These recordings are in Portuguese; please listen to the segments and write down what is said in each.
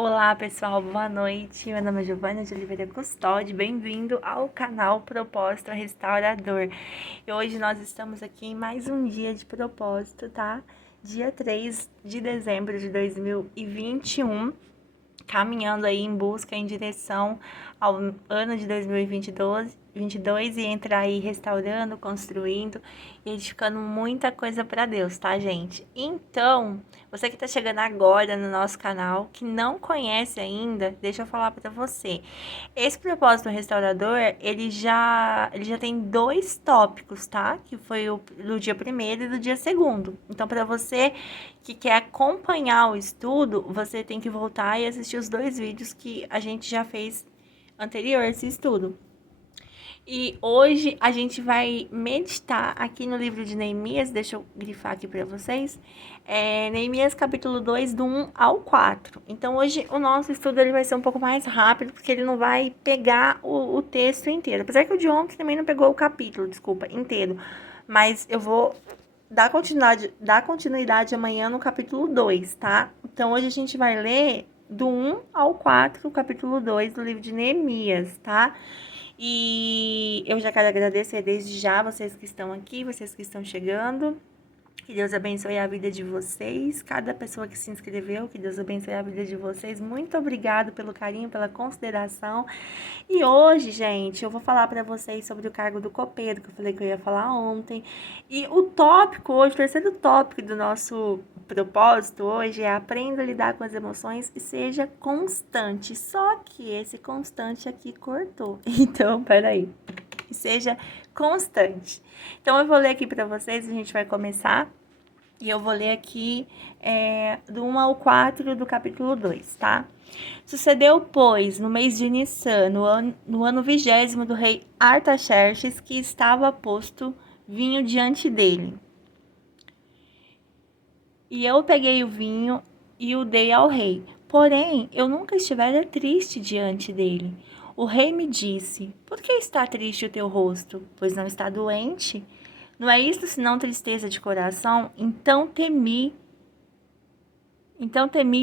Olá pessoal, boa noite. Meu nome é Giovana de Oliveira Custódio. Bem-vindo ao canal Propósito Restaurador. E hoje nós estamos aqui em mais um dia de propósito, tá? Dia 3 de dezembro de 2021, caminhando aí em busca, em direção ao ano de 2022 e entrar aí restaurando, construindo e edificando muita coisa para Deus, tá, gente? Então, você que tá chegando agora no nosso canal, que não conhece ainda, deixa eu falar para você. Esse propósito restaurador, ele já tem dois tópicos, tá? Que foi o do dia primeiro e do dia segundo. Então, para você que quer acompanhar o estudo, você tem que voltar e assistir os dois vídeos que a gente já fez anterior a esse estudo. E hoje a gente vai meditar aqui no livro de Neemias, deixa eu grifar aqui para vocês, Neemias capítulo 2, do 1 ao 4. Então hoje o nosso estudo ele vai ser um pouco mais rápido, porque ele não vai pegar o texto inteiro. Apesar que o de ontem também não pegou o capítulo, desculpa, inteiro. Mas eu vou dar continuidade amanhã no capítulo 2, tá? Então hoje a gente vai ler do 1 ao 4, o capítulo 2 do livro de Neemias, tá? E eu já quero agradecer desde já vocês que estão aqui, vocês que estão chegando. Que Deus abençoe a vida de vocês, cada pessoa que se inscreveu, que Deus abençoe a vida de vocês. Muito obrigado pelo carinho, pela consideração. E hoje, gente, eu vou falar para vocês sobre o cargo do copeiro, que eu falei que eu ia falar ontem. E o tópico hoje, o terceiro tópico do nosso propósito hoje é aprenda a lidar com as emoções e seja constante. Só que esse constante aqui cortou. Então, peraí. E seja constante. Então, eu vou ler aqui para vocês, a gente vai começar. E eu vou ler aqui do 1 ao 4 do capítulo 2, tá? Sucedeu, pois, no mês de Nissan, no ano 20º do rei Artaxerxes, que estava posto vinho diante dele. E eu peguei o vinho e o dei ao rei. Porém, eu nunca estivera triste diante dele. O rei me disse: por que está triste o teu rosto? Pois não está doente? Não é isto senão tristeza de coração? Então temi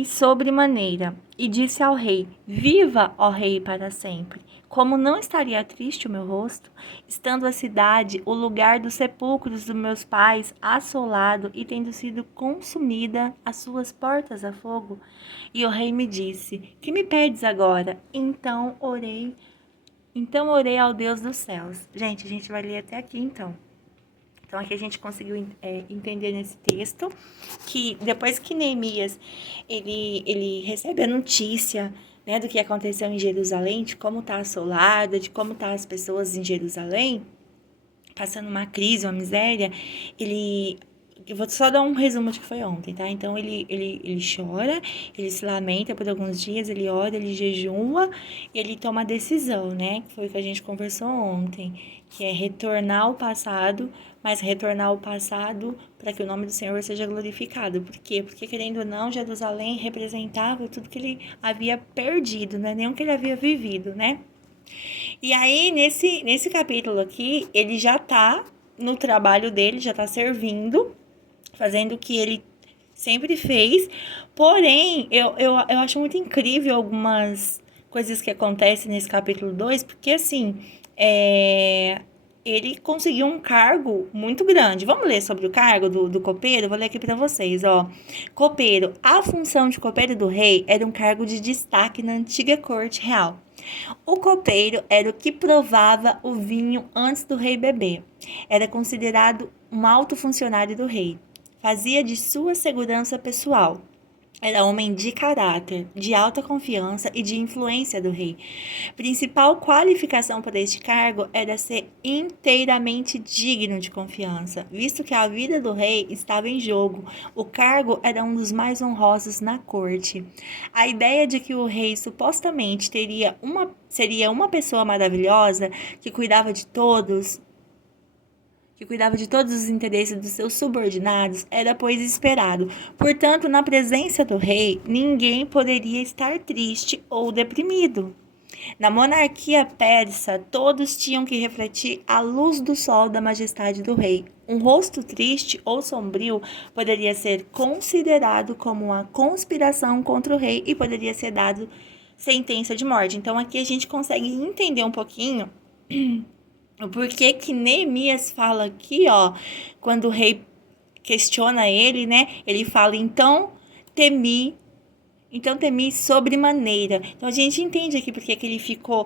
sobremaneira, e disse ao rei: viva, ó rei, para sempre. Como não estaria triste o meu rosto, estando a cidade, o lugar dos sepulcros dos meus pais, assolado e tendo sido consumida as suas portas a fogo? E o rei me disse: que me pedes agora? Então orei ao Deus dos céus. Gente, a gente vai ler até aqui então. Então, aqui a gente conseguiu entender nesse texto que depois que Neemias ele recebe a notícia, né, do que aconteceu em Jerusalém, de como está assolada, de como estão as pessoas em Jerusalém, passando uma crise, uma miséria, eu vou só dar um resumo de que foi ontem, tá? Então, ele chora, ele se lamenta por alguns dias, ele ora, ele jejua e ele toma a decisão, né? Que foi o que a gente conversou ontem, que é retornar ao passado, mas retornar ao passado para que o nome do Senhor seja glorificado. Por quê? Porque, querendo ou não, Jerusalém representava tudo que ele havia perdido, né? Nem o que ele havia vivido, né? E aí, nesse capítulo aqui, ele já tá no trabalho dele, já tá servindo, fazendo o que ele sempre fez. Porém, eu acho muito incrível algumas coisas que acontecem nesse capítulo 2, porque assim, ele conseguiu um cargo muito grande. Vamos ler sobre o cargo do copeiro? Vou ler aqui para vocês, ó. Copeiro. A função de copeiro do rei era um cargo de destaque na antiga corte real. O copeiro era o que provava o vinho antes do rei beber. Era considerado um alto funcionário do rei. Fazia de sua segurança pessoal. Era homem de caráter, de alta confiança e de influência do rei. Principal qualificação para este cargo era ser inteiramente digno de confiança, visto que a vida do rei estava em jogo. O cargo era um dos mais honrosos na corte. A ideia de que o rei supostamente seria uma pessoa maravilhosa que cuidava de todos os interesses dos seus subordinados, era, pois, esperado. Portanto, na presença do rei, ninguém poderia estar triste ou deprimido. Na monarquia persa, todos tinham que refletir a luz do sol da majestade do rei. Um rosto triste ou sombrio poderia ser considerado como uma conspiração contra o rei e poderia ser dado sentença de morte. Então aqui a gente consegue entender um pouquinho o porquê que Neemias fala aqui, ó, quando o rei questiona ele, né? Ele fala, então temi sobremaneira. Então a gente entende aqui porque que ele ficou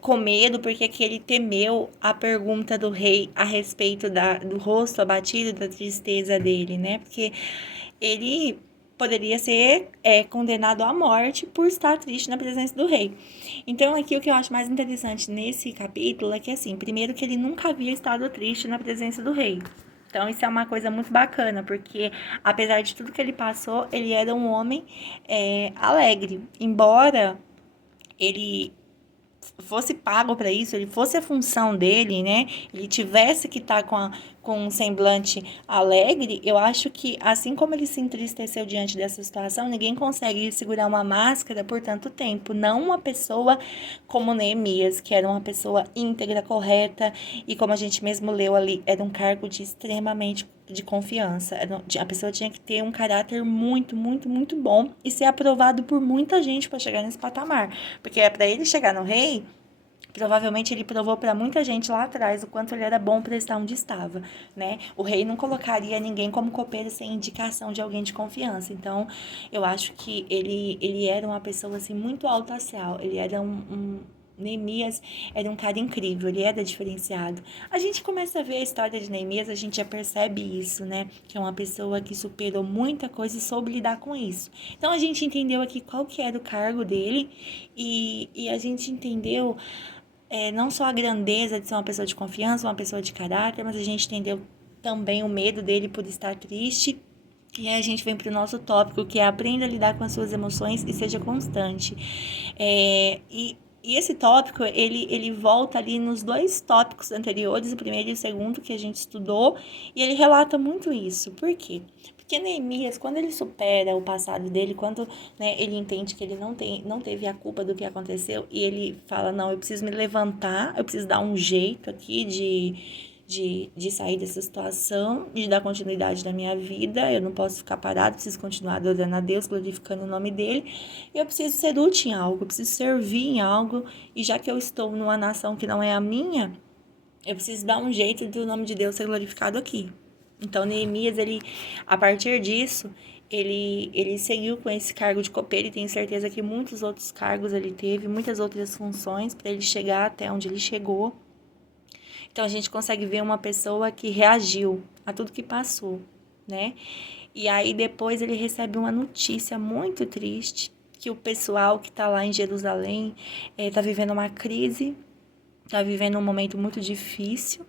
com medo, porque que ele temeu a pergunta do rei a respeito do rosto abatido, da tristeza dele, né? Porque ele poderia ser condenado à morte por estar triste na presença do rei. Então aqui o que eu acho mais interessante nesse capítulo é que, assim, primeiro que ele nunca havia estado triste na presença do rei. Então, isso é uma coisa muito bacana, porque apesar de tudo que ele passou, ele era um homem alegre. Embora ele fosse pago para isso, ele fosse a função dele, né? Ele tivesse que estar com um semblante alegre, eu acho que, assim como ele se entristeceu diante dessa situação, ninguém consegue segurar uma máscara por tanto tempo. Não uma pessoa como Neemias, que era uma pessoa íntegra, correta, e como a gente mesmo leu ali, era um cargo de extremamente de confiança. A pessoa tinha que ter um caráter muito, muito, muito bom e ser aprovado por muita gente para chegar nesse patamar. Porque para ele chegar no rei, provavelmente ele provou para muita gente lá atrás o quanto ele era bom para estar onde estava, né? O rei não colocaria ninguém como copeiro sem indicação de alguém de confiança. Então, eu acho que ele era uma pessoa assim muito alto astral. Ele era Neemias era um cara incrível, ele era diferenciado. A gente começa a ver a história de Neemias, a gente já percebe isso, né? Que é uma pessoa que superou muita coisa e soube lidar com isso. Então a gente entendeu aqui qual que era o cargo dele e a gente entendeu não só a grandeza de ser uma pessoa de confiança, uma pessoa de caráter, mas a gente entendeu também o medo dele por estar triste. E aí a gente vem para o nosso tópico, que é aprenda a lidar com as suas emoções e seja constante. E esse tópico, ele volta ali nos dois tópicos anteriores, o primeiro e o segundo que a gente estudou, e ele relata muito isso. Por quê? Porque Neemias, quando ele supera o passado dele, quando, né, ele entende que ele não teve a culpa do que aconteceu, e ele fala, não, eu preciso me levantar, eu preciso dar um jeito aqui de sair dessa situação, de dar continuidade na minha vida, eu não posso ficar parado, preciso continuar adorando a Deus, glorificando o nome dele, e eu preciso ser útil em algo, eu preciso servir em algo, e já que eu estou numa nação que não é a minha, eu preciso dar um jeito do nome de Deus ser glorificado aqui. Então, Neemias, a partir disso, ele seguiu com esse cargo de copeiro e tenho certeza que muitos outros cargos ele teve, muitas outras funções para ele chegar até onde ele chegou. Então, a gente consegue ver uma pessoa que reagiu a tudo que passou, né? E aí, depois, ele recebe uma notícia muito triste, que o pessoal que está lá em Jerusalém está vivendo uma crise, está vivendo um momento muito difícil,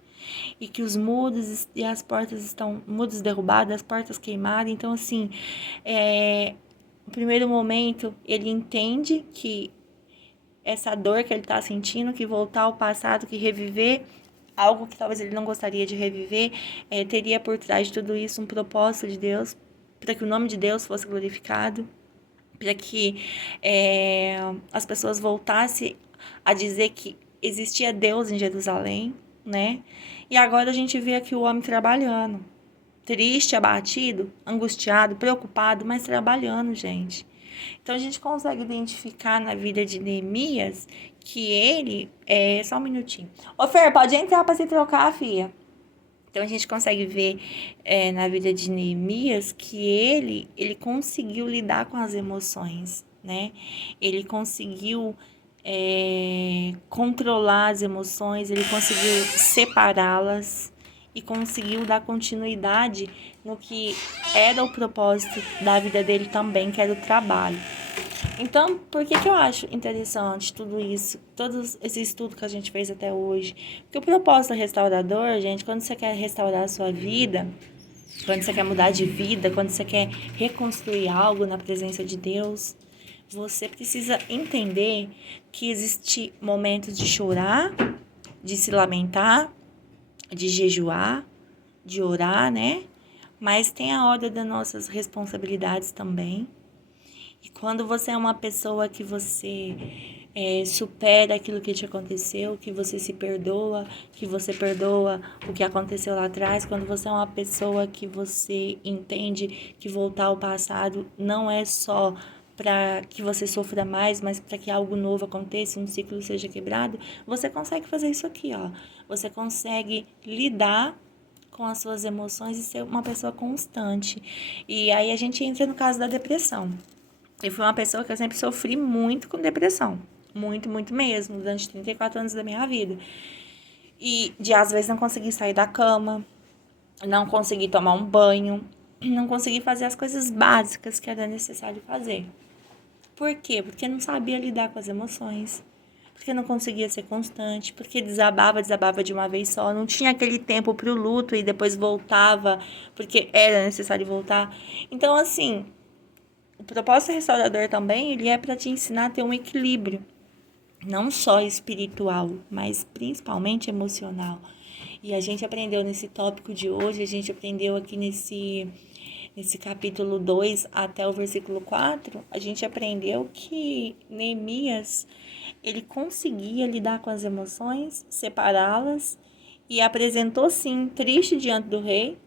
e que os muros e as portas estão, muros derrubados, as portas queimadas. Então, assim, no primeiro momento, ele entende que essa dor que ele está sentindo, que voltar ao passado, que reviver algo que talvez ele não gostaria de reviver, teria por trás de tudo isso um propósito de Deus, para que o nome de Deus fosse glorificado, para que as pessoas voltassem a dizer que existia Deus em Jerusalém, né? E agora a gente vê aqui o homem trabalhando, triste, abatido, angustiado, preocupado, mas trabalhando, gente. Então a gente consegue identificar na vida de Neemias que ele só um minutinho. Ô Fer, pode entrar para se trocar, filha. Então a gente consegue ver na vida de Neemias que ele conseguiu lidar com as emoções, né? Ele conseguiu controlar as emoções, ele conseguiu separá-las e conseguiu dar continuidade no que era o propósito da vida dele também, que era o trabalho. Então, por que eu acho interessante tudo isso, todo esse estudo que a gente fez até hoje? Porque o propósito restaurador, gente, quando você quer restaurar a sua vida, quando você quer mudar de vida, quando você quer reconstruir algo na presença de Deus, você precisa entender que existem momentos de chorar, de se lamentar, de jejuar, de orar, né? Mas tem a hora das nossas responsabilidades também. E quando você é uma pessoa que você supera aquilo que te aconteceu, que você se perdoa, que você perdoa o que aconteceu lá atrás. Quando você é uma pessoa que você entende que voltar ao passado não é só para que você sofra mais, mas para que algo novo aconteça, um ciclo seja quebrado, você consegue fazer isso aqui, ó. Você consegue lidar com as suas emoções e ser uma pessoa constante. E aí a gente entra no caso da depressão. Eu fui uma pessoa que eu sempre sofri muito com depressão. Muito, muito mesmo, durante 34 anos da minha vida. E de às vezes não conseguir sair da cama, não conseguir tomar um banho, não conseguir fazer as coisas básicas que era necessário fazer. Por quê? Porque não sabia lidar com as emoções, porque não conseguia ser constante, porque desabava de uma vez só, não tinha aquele tempo pro luto e depois voltava, porque era necessário voltar. Então, assim, o propósito restaurador também, ele é para te ensinar a ter um equilíbrio, não só espiritual, mas principalmente emocional. E a gente aprendeu nesse tópico de hoje, a gente aprendeu aqui nesse capítulo 2 até o versículo 4, a gente aprendeu que Neemias, ele conseguia lidar com as emoções, separá-las e apresentou sim, triste diante do rei,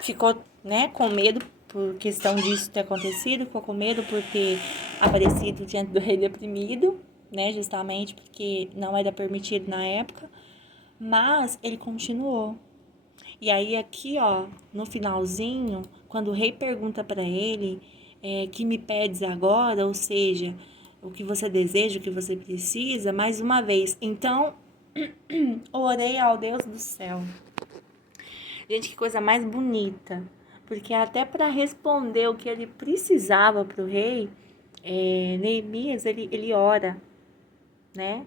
ficou, né, com medo por questão disso ter acontecido, ficou com medo por ter aparecido diante do rei deprimido, né, justamente porque não era permitido na época, mas ele continuou. E aí aqui, ó, no finalzinho, quando o rei pergunta para ele, que me pedes agora, ou seja, o que você deseja, o que você precisa, mais uma vez, então, orei ao Deus do céu. Gente, que coisa mais bonita, porque até para responder o que ele precisava para o rei, Neemias, ele ora, né?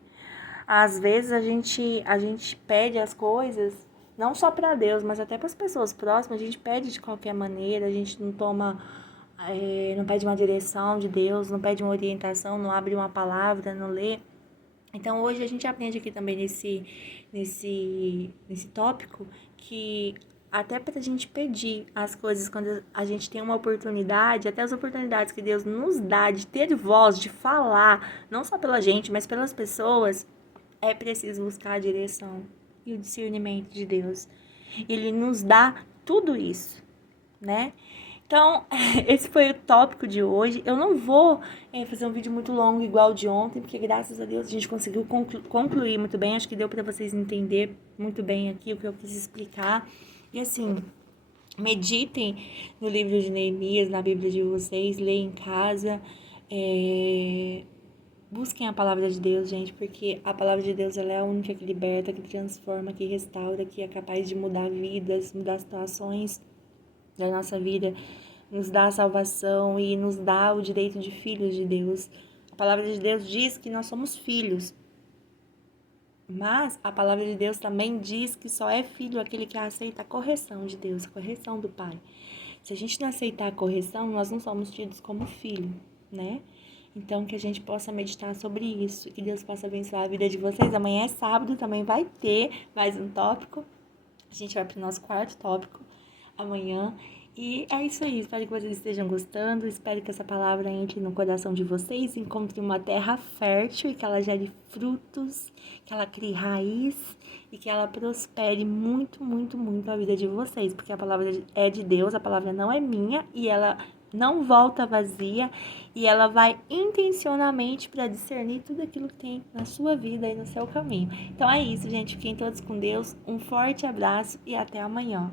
Às vezes a gente pede as coisas, não só para Deus, mas até para as pessoas próximas, a gente pede de qualquer maneira, a gente não toma, não pede uma direção de Deus, não pede uma orientação, não abre uma palavra, não lê. Então hoje a gente aprende aqui também nesse tópico que até para a gente pedir as coisas quando a gente tem uma oportunidade, até as oportunidades que Deus nos dá de ter voz, de falar, não só pela gente, mas pelas pessoas, é preciso buscar a direção e o discernimento de Deus. Ele nos dá tudo isso, né? Então, esse foi o tópico de hoje. Eu não vou fazer um vídeo muito longo igual o de ontem, porque graças a Deus a gente conseguiu concluir muito bem. Acho que deu para vocês entender muito bem aqui o que eu quis explicar. E assim, meditem no livro de Neemias, na Bíblia de vocês, leiam em casa. Busquem a palavra de Deus, gente, porque a palavra de Deus ela é a única que liberta, que transforma, que restaura, que é capaz de mudar vidas, mudar situações da nossa vida, nos dá a salvação e nos dá o direito de filhos de Deus. A palavra de Deus diz que nós somos filhos, mas a palavra de Deus também diz que só é filho aquele que aceita a correção de Deus, a correção do Pai. Se a gente não aceitar a correção, nós não somos tidos como filho, né? Então, que a gente possa meditar sobre isso, que Deus possa abençoar a vida de vocês. Amanhã é sábado, também vai ter mais um tópico. A gente vai para o nosso quarto tópico amanhã. E é isso aí, espero que vocês estejam gostando, espero que essa palavra entre no coração de vocês, encontre uma terra fértil e que ela gere frutos, que ela crie raiz e que ela prospere muito, muito, muito a vida de vocês, porque a palavra é de Deus, a palavra não é minha e ela não volta vazia e ela vai intencionalmente para discernir tudo aquilo que tem na sua vida e no seu caminho. Então é isso, gente, fiquem todos com Deus, um forte abraço e até amanhã.